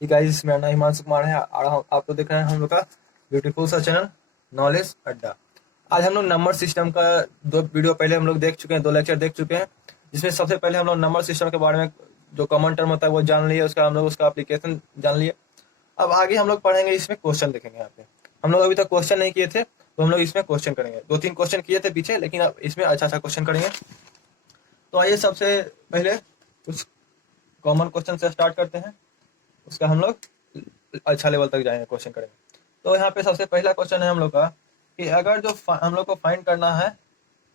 Guys, मेरा नाम हिमांशु कुमार है और आप लोग देख रहे हैं हम लोग का ब्यूटीफुल सा चैनल नॉलेज अड्डा। आज हम लोग नंबर सिस्टम का दो वीडियो पहले हम लोग देख चुके हैं, दो लेक्चर देख चुके हैं, जिसमें सबसे पहले हम लोग नंबर सिस्टम के बारे में जो कॉमन टर्म होता है वो जान लिए, उसका हम लोग उसका एप्लीकेशन जान लिए। अब आगे हम लोग पढ़ेंगे, इसमें क्वेश्चन देखेंगे। यहाँ पे हम लोग अभी तक क्वेश्चन नहीं किए थे, तो हम लोग इसमें क्वेश्चन करेंगे। 2-3 क्वेश्चन किए थे पीछे, लेकिन अब इसमें अच्छा क्वेश्चन करेंगे। तो आइए सबसे पहले कुछ कॉमन क्वेश्चन से स्टार्ट करते हैं, उसका हम लोग अच्छा लेवल तक जाएंगे, क्वेश्चन करेंगे। तो यहाँ पे सबसे पहला क्वेश्चन है हम लोग का कि अगर जो हम लोग को फाइंड करना है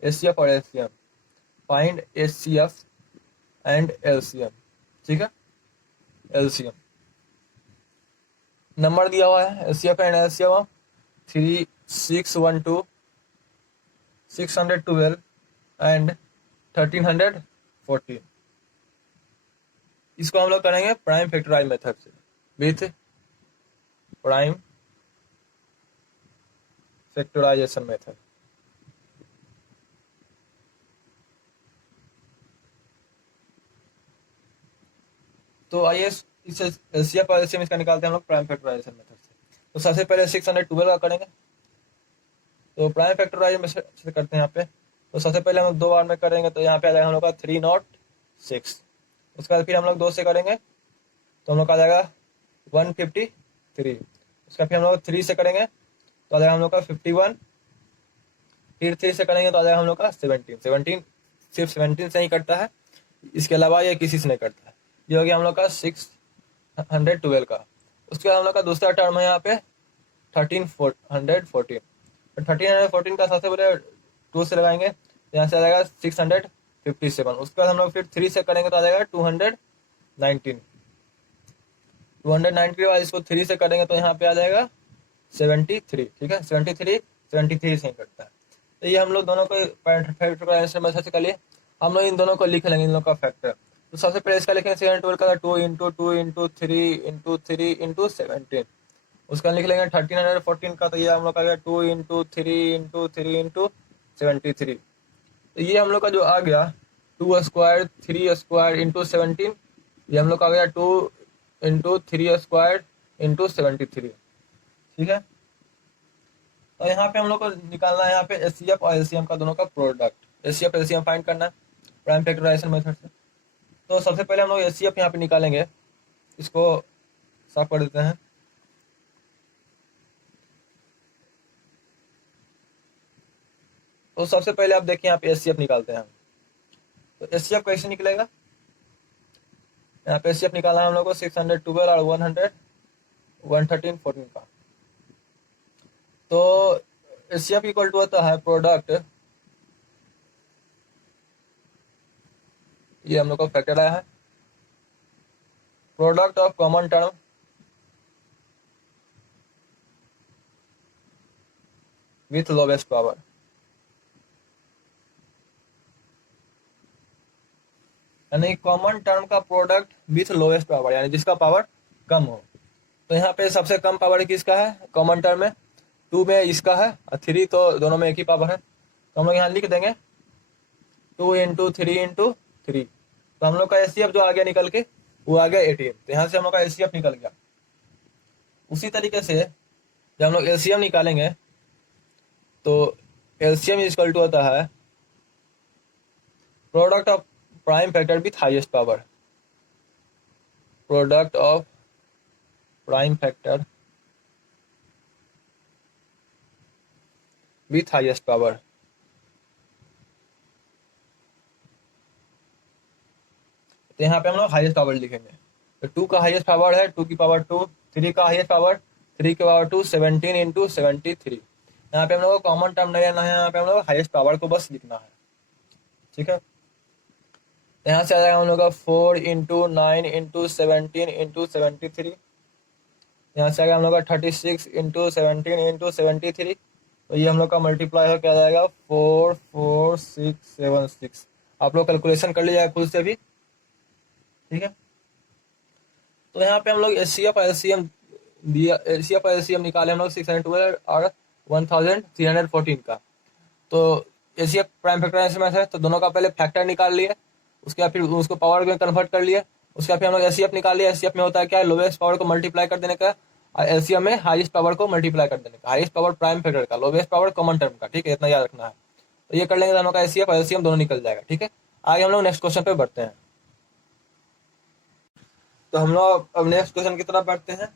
एचसीएफ और LCM, find HCF and LCM. ठीक है, एलसीएम नंबर दिया हुआ है एचसीएफ एंड एलसीएम 3612 612 एंड 1314। इसको हम लोग करेंगे प्राइम फैक्टराइज मेथड से, विथ प्राइम फैक्टराइजेशन मेथड। तो आइए इस एलसीएफ और एलसीएम इसका निकालते हैं हम लोग प्राइम फैक्टराइजेशन मेथड से। तो सबसे पहले 612 का करेंगे, तो प्राइम फैक्टराइजेशन मेथड से करते हैं यहाँ पे। तो सबसे पहले हम लोग 2 बार में करेंगे, तो यहाँ पे आ जाएगा हम लोग का 306। उसके बाद फिर हम लोग 2 से करेंगे तो हम लोग का आ जाएगा 153। उसका फिर हम लोग 3 से करेंगे तो आ जाएगा हम लोग का 51। फिर 3 से करेंगे तो आ जाएगा हम लोग का 17। सिर्फ 17 से ही कटता है, इसके अलावा ये किसी से नहीं कटता है। ये हो गया हम लोग का 612 का। उसके बाद हम लोग का दूसरा टर्म है यहाँ पे 1314। 1314 का सबसे पहले 2 से लगाएंगे, यहाँ से आ जाएगा 657। उसके बाद हम लोग फिर 3 से करेंगे तो आ जाएगा 219। 219 के बाद इसको 3 से करेंगे तो यहाँ पे आ जाएगा 73। ठीक है, 73 से ही कटता है। तो ये हम लोग दोनों को फैक्टर का आंसर मेथड से कर लिए। हम लोग इन दोनों को लिख लेंगे, इन लोगों का फैक्टर। तो सबसे पहले इसका लिखेंगे 612 का 2 इंटू 2 इंटू 3 इंटू 3 इंटू 17। उसका लिख लेंगे 1314 का, तो ये हम लोग का गया 2 इंटू 3 इंटू 3 इंटू 73। तो ये हम लोग का जो आ गया 2 स्क्वायर 3 स्क्वायर इंटू 17, ये हम लोग का आ गया 2 इंटू 3 स्क्वायर इंटू 73। ठीक है, तो यहाँ पे हम लोग को निकालना है यहाँ पे एचसीएफ और एलसीएम का दोनों का प्रोडक्ट। एचसीएफ एलसीएम फाइंड करना है प्राइम फैक्टराइजेशन मेथड से। तो सबसे पहले हम लोग एचसीएफ यहाँ पे निकालेंगे, इसको साफ कर देते हैं। तो सबसे पहले आप देखिए यहाँ पे एचसीएफ निकालते हैं हम। तो एचसीएफ कैसे निकलेगा, यहाँ पे एचसीएफ निकालना है हम लोग को 612 और 113 14 का। तो एचसीएफ इक्वल टू होता है प्रोडक्ट, ये हम लोग का फैक्टर आया है, product of common term with lowest power. यानी कॉमन टर्म का प्रोडक्ट विथ लोवेस्ट पावर, यानी जिसका पावर कम हो। तो यहाँ पे सबसे कम पावर किसका है कॉमन टर्म में, 2 में इसका है और 3, तो दोनों में एक ही पावर है। तो हम लोग यहाँ लिख देंगे 2 इंटू 3 इंटू 3। तो हम लोग का एचसीएफ जो आ गया निकल के, वो आ गया 18। तो यहाँ से हम लोग का एचसीएफ निकल गया। उसी तरीके से जब हम लोग एलसीएम निकालेंगे तो एलसीएम इक्वल टू होता है product of prime factor with highest power. Product of prime factor with highest power. तो यहाँ पे हम लोग हाईएस्ट पावर लिखेंगे। तो 2 का हाईएस्ट पावर है 2 की पावर 2, 3 का हाईएस्ट पावर 3 की पावर 2, 17 इंटू 73। यहाँ पे हम लोग को कॉमन टर्म नहीं लेना है, यहाँ पे हम लोग हाईएस्ट पावर को बस लिखना है। ठीक है, यहाँ से आ जाएगा हम लोग का 4 इंटू 9 इंटू 17 इंटू 73। यहाँ से आ गया हम लोग का 36 इंटू 17 इंटू 73। तो ये हम लोग का मल्टीप्लाई होकर आ जाएगा 44676। आप लोग कैलकुलेशन कर लीजिएगा खुद से भी। ठीक है, तो यहाँ पे हम लोग एचसीएफ एलसीएम दिया, एचसीएफ एलसीएम निकाले हम लोग 612 और 1314 का। तो एचसीएफ प्राइम फैक्टराइजेशन में है, तो दोनों का पहले फैक्टर निकाल लिए, उसके बाद फिर उसको पावर में कन्वर्ट कर लिए, उसके बाद फिर हम लोग एचसीएफ निकालिए। एचसीएफ में होता है क्या, लोवेस्ट पावर को मल्टीप्लाई कर देने का, और एलसीएम में हाईएस्ट पावर को मल्टीप्लाई कर देने का, हाईएस्ट पावर प्राइम फैक्टर का, लोवेस्ट पावर कॉमन टर्म का, ठीक है, इतना याद रखना है। तो ये कर लेंगे तो हम लोग का एचसीएफ और एलसीएम दोनों निकल जाएगा, ठीक है। आगे हम लोग नेक्स्ट क्वेश्चन पे बढ़ते हैं। तो हम लोग अब नेक्स्ट क्वेश्चन की तरफ बढ़ते हैं।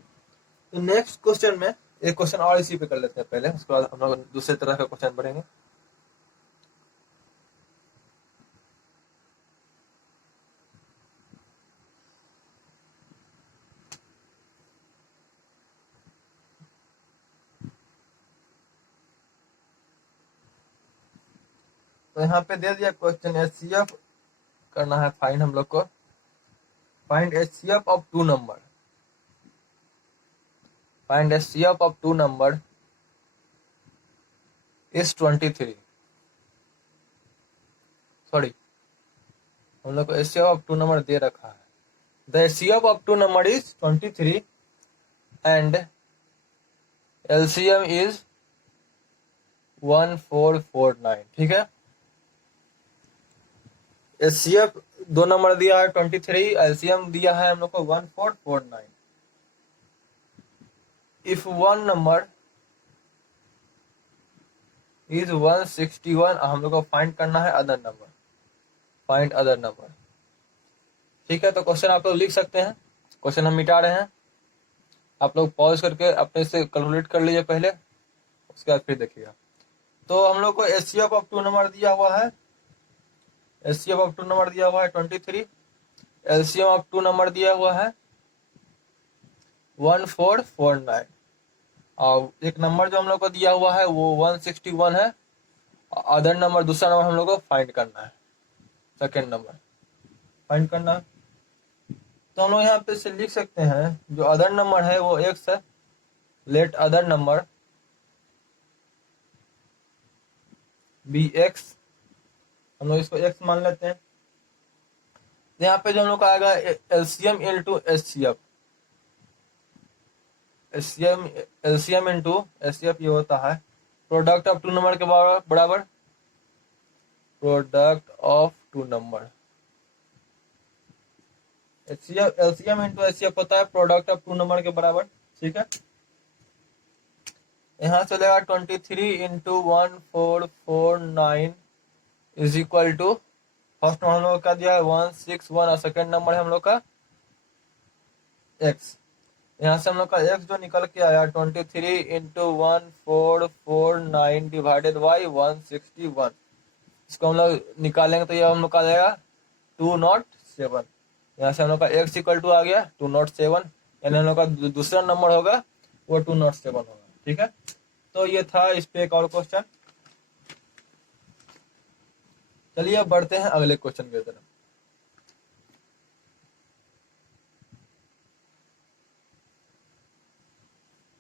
तो नेक्स्ट क्वेश्चन में एक क्वेश्चन और इसी पे कर लेते हैं पहले, उसके बाद हम लोग दूसरे तरह का क्वेश्चन बढ़ेंगे। तो यहाँ पे दे दिया क्वेश्चन, एचसीएफ करना है फाइंड हम लोग को, find HCF of two number, find HCF of two number is 23, sorry हम लोग को एचसीएफ ऑफ टू नंबर दे रखा है। The HCF of two number is 23 and LCM is 1449, ठीक है। एचसीएफ दो नंबर दिया है 23, एलसीएम दिया है हम लोग को 1449। इफ वन नंबर इज 161, हम लोग को फाइंड करना है other number, find other number, ठीक है। तो क्वेश्चन आप लोग लिख सकते हैं, क्वेश्चन हम मिटा रहे हैं, आप लोग पॉज करके अपने से कैलकुलेट कर लीजिए पहले, उसके बाद फिर देखिएगा। तो हम लोग को एचसीएफ ऑफ टू नंबर दिया हुआ है, एचसीएफ ऑफ टू नंबर दिया हुआ है 23, एलसीएम ऑफ टू नंबर दिया हुआ है 1449, और एक नंबर जो हम लोग को दिया हुआ है वो 161 है। अदर नंबर, दूसरा नंबर हम लोग को फाइंड करना है, सेकेंड नंबर फाइंड करना है। तो हम लोग यहाँ पे से लिख सकते हैं, जो अदर नंबर है वो x है, let other number be x, हम लोग इसको x मान लेते हैं। तो यहाँ पे जो हम लोग का आएगा LCM into HCF, LCM into HCF, ये होता है प्रोडक्ट ऑफ टू नंबर के बराबर product of two number. LCM into HCF होता है प्रोडक्ट ऑफ टू नंबर के बराबर, ठीक है। यहाँ चलेगा 23 into 1449 is equal to, first हम लोग का दिया है 161 और सेकेंड नंबर है हम लोग का x। यहाँ से हम लोग का x जो निकल के आया 23 इंटू 1449 डिवाइडेड बाई 161, इसको हम लोग निकालेंगे तो ये हम लोग का आ जाएगा 207। यहाँ से हम लोग का x इक्वल टू आ गया 207, यानी हम लोग का दूसरा नंबर होगा वो 207 होगा, ठीक है। तो ये था इस पे एक और क्वेश्चन। चलिए अब बढ़ते हैं अगले क्वेश्चन की तरफ।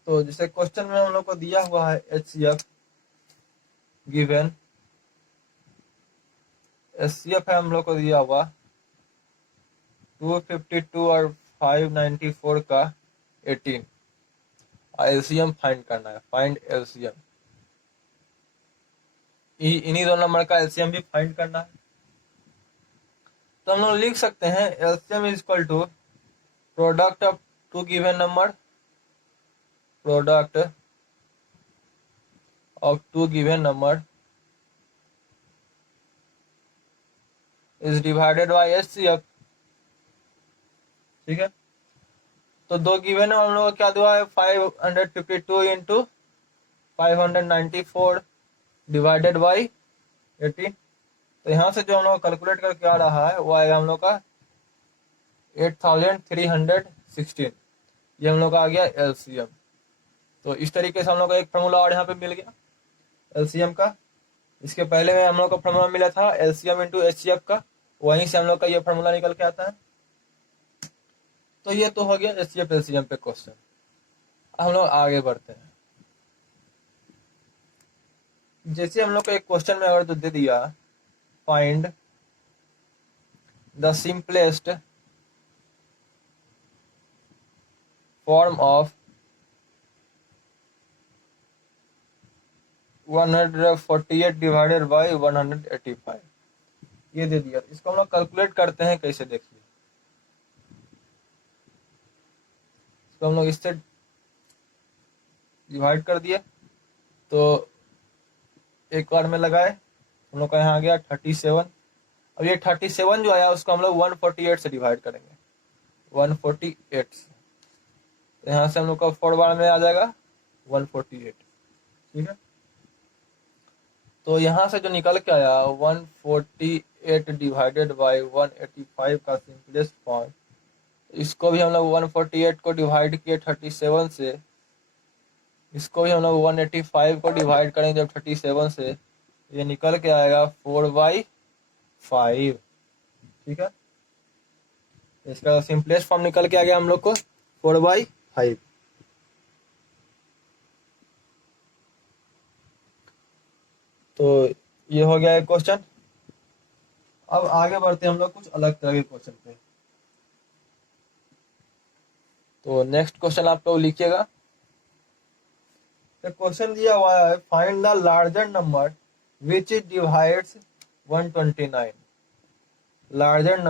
तो जैसे क्वेश्चन में हम लोग को दिया हुआ है एचसीएफ गिवन, एचसीएफ है हम लोग को दिया हुआ 252 और 594 का 18, एलसीएम फाइंड करना है, फाइंड एलसीएम, इन्हीं दो नंबर का एलसीएम भी फाइंड करना है। तो हम लोग लिख सकते हैं LCM is equal to product of two given number, product of two given number is divided by HCF, ठीक है। तो दो गिवन हम लोग को क्या दिया है 552 इंटू 594 डिवाइडेड बाई 18। तो यहाँ से जो हम लोग कैलकुलेट करके आ रहा है वो आएगा हम लोग का 8316, ये हम लोग का आ गया एलसीएम। तो इस तरीके से हम लोग को एक फार्मूला और यहाँ पे मिल गया एलसीएम का। इसके पहले में हम लोग को फार्मूला मिला था एलसीएम इंटू एचसीएफ का, वहीं से हम लोग का ये फार्मूला निकल के आता है। तो ये तो हो गया एचसीएफ एलसीएम पे क्वेश्चन। हम लोग आगे बढ़ते हैं। जैसे हम लोग को एक क्वेश्चन में अगर तो दे दिया find the simplest form of 148 divided by 185, ये दे दिया। इसको हम लोग कैलकुलेट करते हैं कैसे, देखिए इसको हम लोग इससे डिवाइड कर दिए, तो एक बार में लगाए, हम लोग का यहाँ आ गया 37। अब ये 37 जो आया उसको हम लोग 148 से डिवाइड करेंगे, 148 से। तो यहाँ से हम लोग का 4 बार में आ जाएगा 148, ठीक है। तो यहाँ से जो निकल के आया 148 डिवाइडेड बाई 185 का सिंपलेस्ट फॉर्म, इसको भी हम लोग 148 को डिवाइड किए 37 से, इसको भी हम लोग 185 को डिवाइड करेंगे जब 37 से, ये निकल के आएगा 4/5, ठीक है। इसका सिंपलेस्ट फॉर्म निकल के आ गया हम लोग को 4/5। तो ये हो गया एक क्वेश्चन। अब आगे बढ़ते हम लोग कुछ अलग तरह के क्वेश्चन पे। तो नेक्स्ट क्वेश्चन आप लोग लिखिएगा। तो क्वेश्चन दिया हुआ है, find the larger number which divides 129। Larger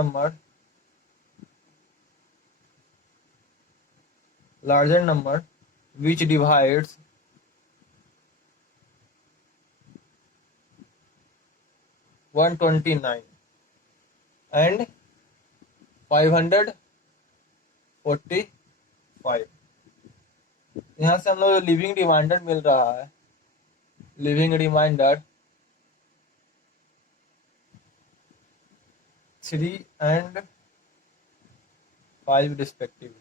number which divides 129 and 545। यहाँ से हम लोग लिविंग रिमाइंडर मिल रहा है, लिविंग रिमाइंडर 3 and 5 रिस्पेक्टिवली।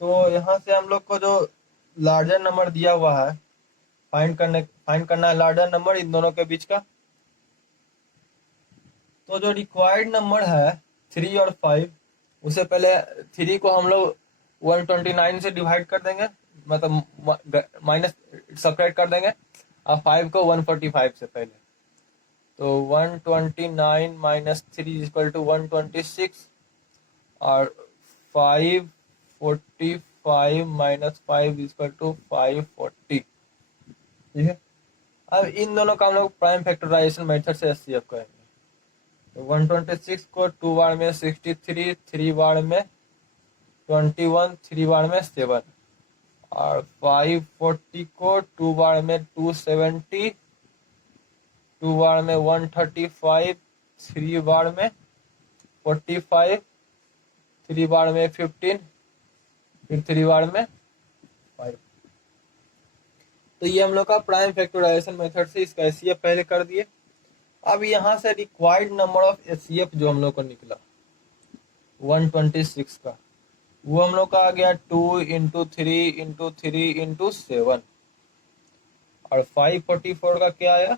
तो यहाँ से हम लोग को जो लार्जर नंबर दिया हुआ है, फाइंड करना है लार्जर नंबर इन दोनों के बीच का। तो जो रिक्वायर्ड नंबर है 3 और 5, उससे पहले 3 को हम लोग 129 से डिवाइड कर देंगे, मतलब माइनस सब्ट्रैक्ट कर देंगे, और 5 को 145 से पहले। तो 129 माइनस 3 इक्वल टू 126, और 545 माइनस 5 इक्वल टू 540, ठीक है। अब इन दोनों का हम लोग प्राइम फैक्टराइजेशन मेथड से एचसीएफ करेंगे। तो 126 को 2 बार में 63, 3 बार में 21, 3 बार में 7, और 540 को 2 बार में 270, 2 बार में 135, 3 बार में 45, 3 बार में 15, फिर 3 बार में 5। तो ये हम लोग का प्राइम फैक्टराइजेशन मेथड से इसका एचसीएफ पहले कर दिए। अब यहाँ से रिक्वायर्ड नंबर ऑफ एचसीएफ जो हम लोग को निकला 126 का, वो हम लोग का आ गया 2 इंटू 3 इंटू 3 इंटू 7, और 544 का क्या आया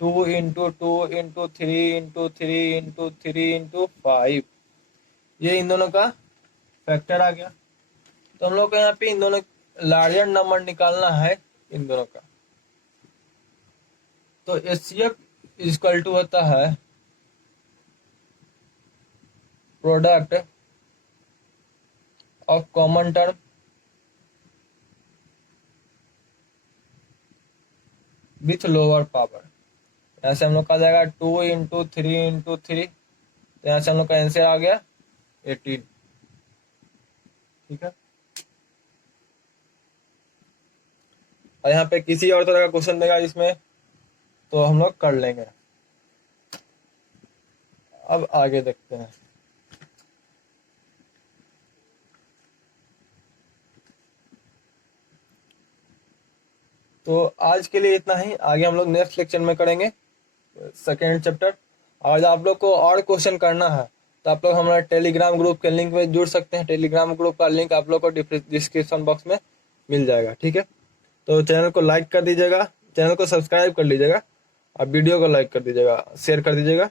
2 into 2 into 3 into 3 into 3 into 5। ये इन दोनों का फैक्टर आ गया। तो हम लोग को यहाँ पे इन दोनों लार्जर नंबर निकालना है इन दोनों का। तो एचसीएफ इक्वल टू होता है product of common term with lower power. यहाँ से हम लोग का जाएगा 2 इंटू 3 इंटू 3, तो यहाँ से हम लोग का आंसर आ गया 18, ठीक है। और यहाँ पे किसी और तरह का क्वेश्चन देगा इसमें, तो हम लोग कर लेंगे। अब आगे देखते हैं। तो आज के लिए इतना ही, आगे हम लोग नेक्स्ट लेक्चर में करेंगे सेकेंड चैप्टर। और आप लोग को और क्वेश्चन करना है तो आप लोग हमारे टेलीग्राम ग्रुप के लिंक में जुड़ सकते हैं। टेलीग्राम ग्रुप का लिंक आप लोग को डिस्क्रिप्शन बॉक्स में मिल जाएगा, ठीक है। तो चैनल को लाइक कर दीजिएगा, चैनल को सब्सक्राइब कर लीजिएगा, और वीडियो को लाइक कर दीजिएगा, शेयर कर दीजिएगा।